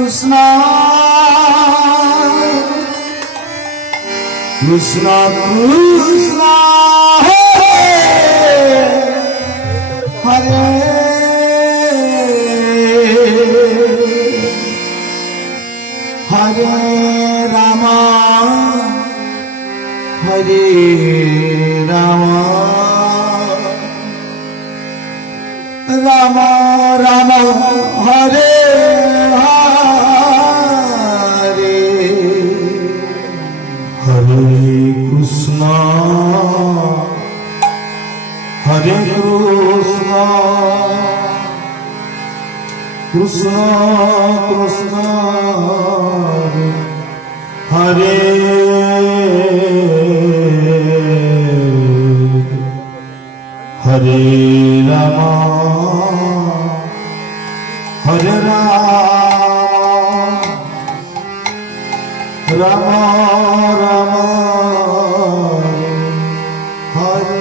Krishna Krishna Krishna Hare Hare Rama Hare Rama Rama Rama Hare Hare Hare Krishna Hare Krishna Krishna Krishna Hare Hare Rama Hare Rama Rama Rama Hare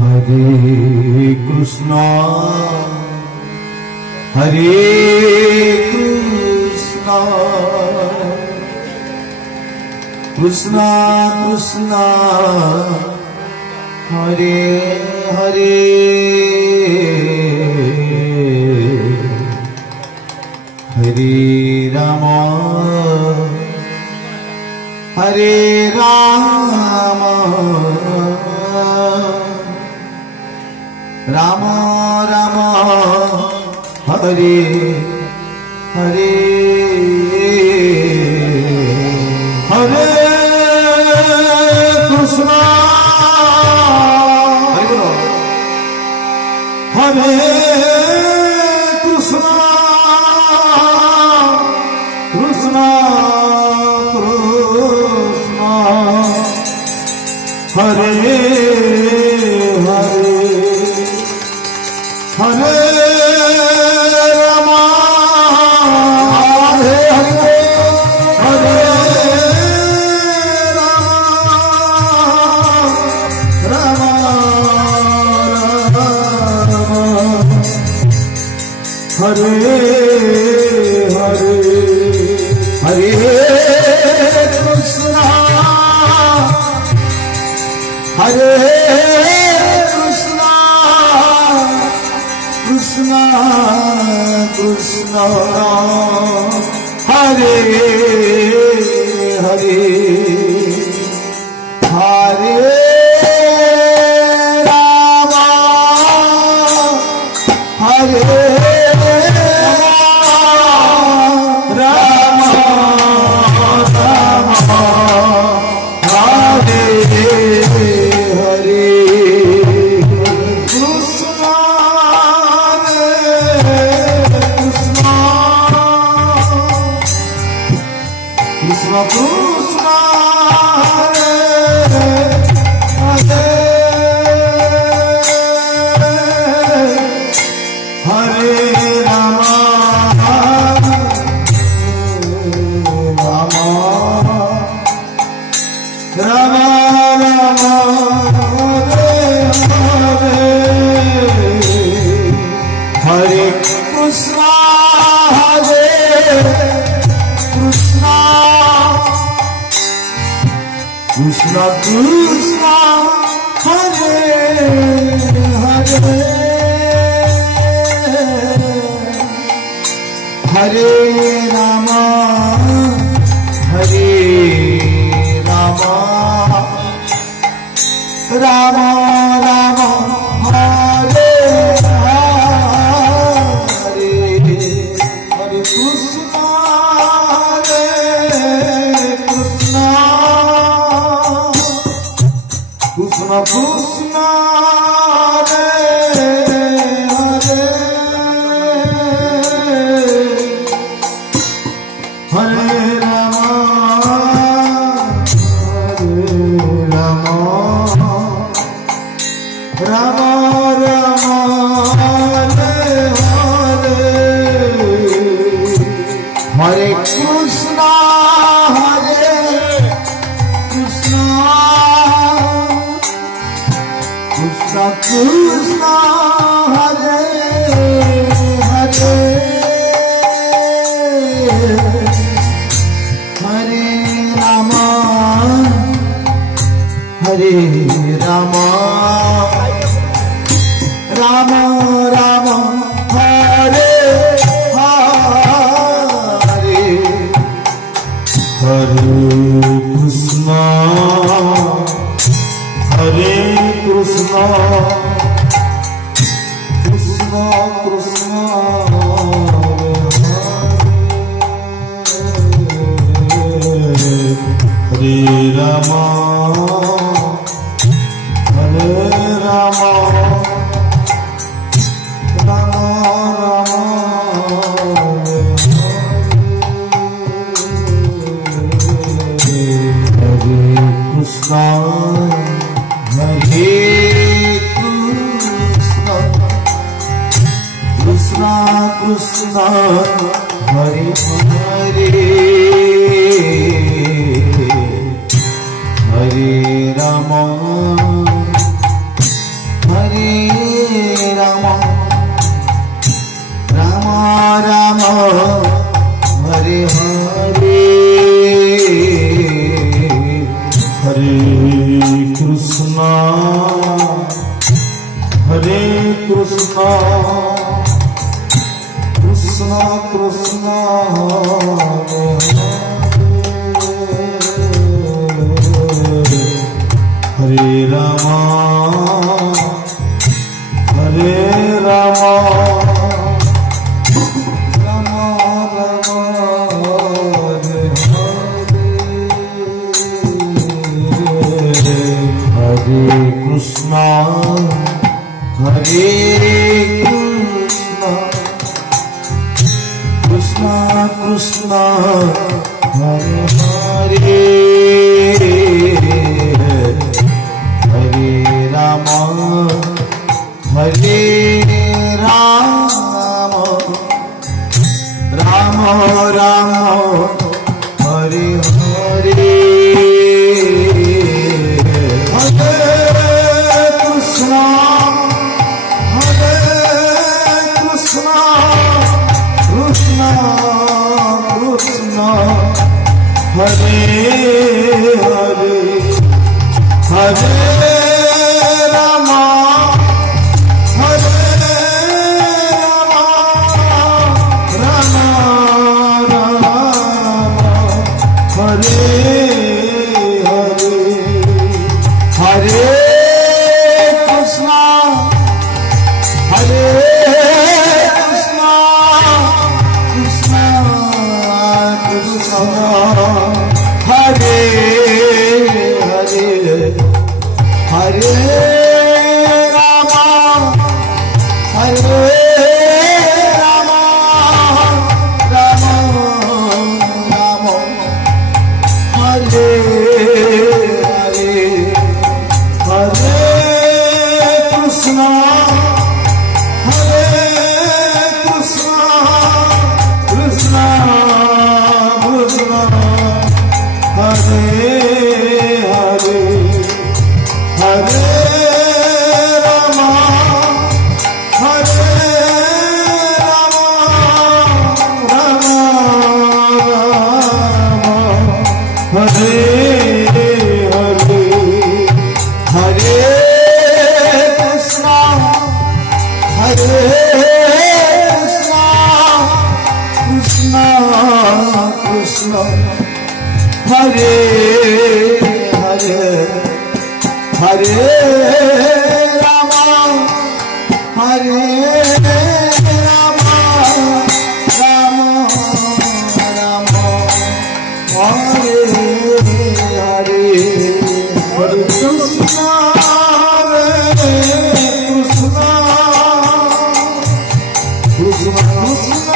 Hare Krishna Hare Krishna Krishna Krishna Hare Hare Hare Rama Hare Rama Rama Rama Hare Hare Hare Krishna Hare Krishna Krishna Krishna Hare Hare Hare Rama Hare Hare Hare Rama Hare Hare Hare Krishna Hare Krishna Krishna Krishna Hare Hare Hare Rama Hare Krishna Krishna Hare Hare Hare Rama Hare Rama Rama Rama Hare Hare Hare Krishna Hare Krishna Krishna Krishna Hare Hare Ram Ram Hare Hare Hare Krishna Krishna Krishna Hare Ram Ram Ram Hare Krishna Krishna Krishna Hare Hare Hare Ram Ram Ram Hare Hare Hare Krishna Krishna Krishna Hare Ram Ram Ram Hare Krishna Krishna Krishna Hare Hare Hare Ram Ram Ram Hare Hare Hare Krishna Krishna Krishna Hare Hare Hare Ram Ram Ram Hare Hare Hare Krishna Krishna Krishna Hare Hare Hare Ram Ram Ram Hare Hare Hare Krishna Krishna Krishna Hare Hare Hare Ram Ram Hare Hare Hare Krishna Krishna Krishna Hare Hare Hare Ram Ram Ram Hare Hare Hare Krishna Krishna Krishna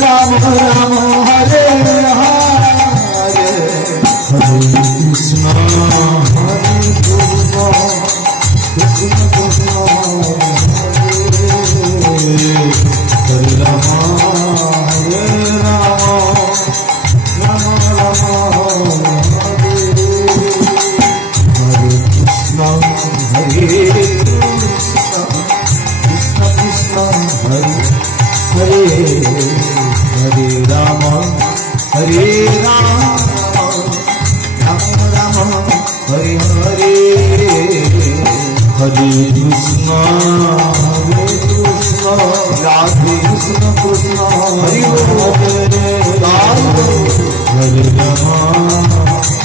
Ram Ram Hare Hare Radhe Krishna Krishna Hari Hare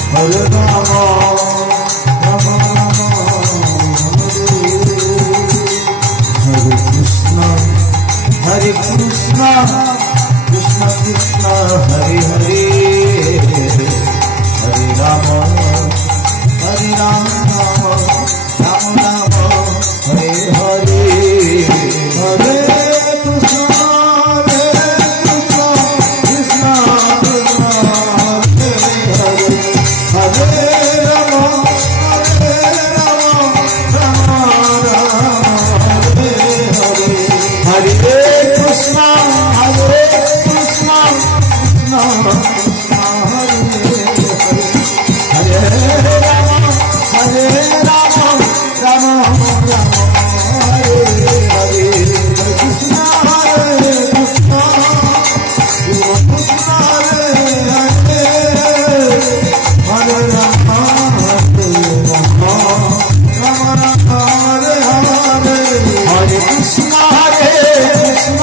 Ram Ram Ram Hare Krishna Krishna Krishna Hare Hare Hare Ram Ram Ram Ram Hare Hare Hare Krishna Krishna Krishna Hare Hare Hare Ram Ram Ram Hare Hare Hare Krishna Krishna Krishna Hare Hare Hare Ram Ram Ram Hare Hare Krishna Krishna Krishna Hare Hare Hare Ram Ram Ram Hare Hare Hare Krishna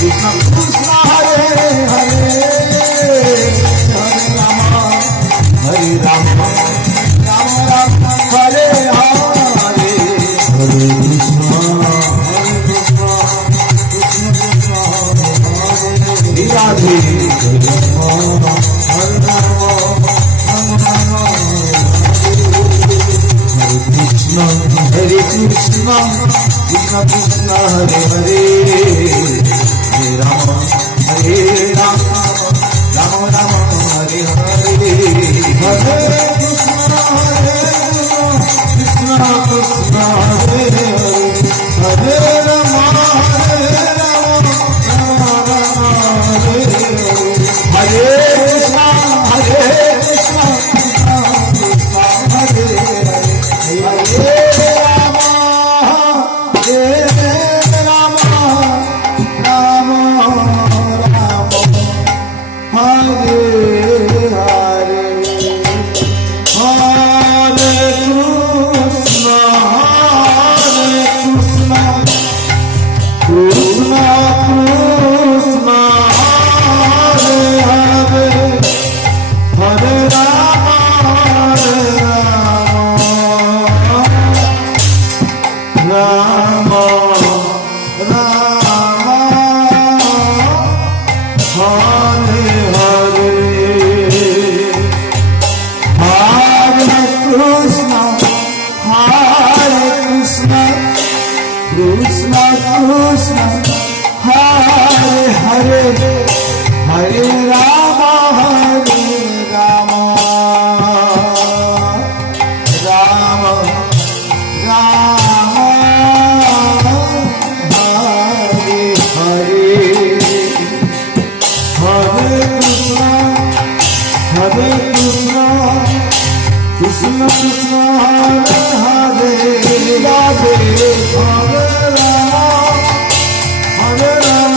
Krishna Krishna Hare Hare Hare Ram Ram Ram Hare Hare Hare Krishna Krishna Krishna Hare Radhe Hare Ram Krishna Krishna Krishna Hare Hare Hare Ram Ram Ram Hare Hare Hare Krishna Krishna Krishna Hare Hare Hare Ram Ram Hare Hare Hare Krishna Hare Hare Ram Ram Ram Ram Hare Hare Hare Krishna Krishna Krishna Hare Hare Hare Ram Ram Ram Hare Hare Hare Krishna Krishna Krishna Hare Hare Hare Ram Ram Ram Ram Hare Hare Hare Krishna Krishna Krishna Hare Hare Radhe Hare Ram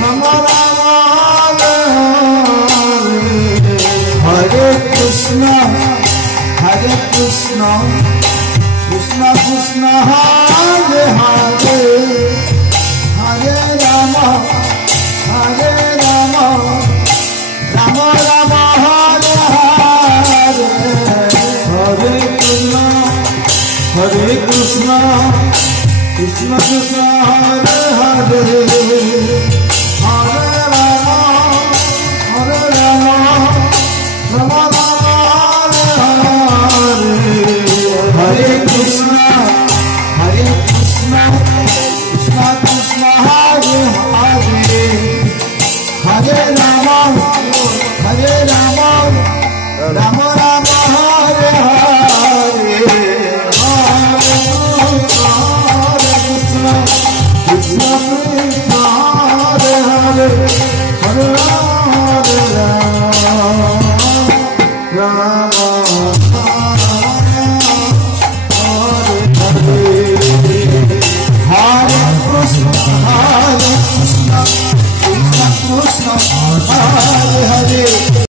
Ram Ram Hare Krishna Krishna Krishna Hare Hare Hare Ram Ram Ram Hare Hare Hare Krishna Krishna Hare Hare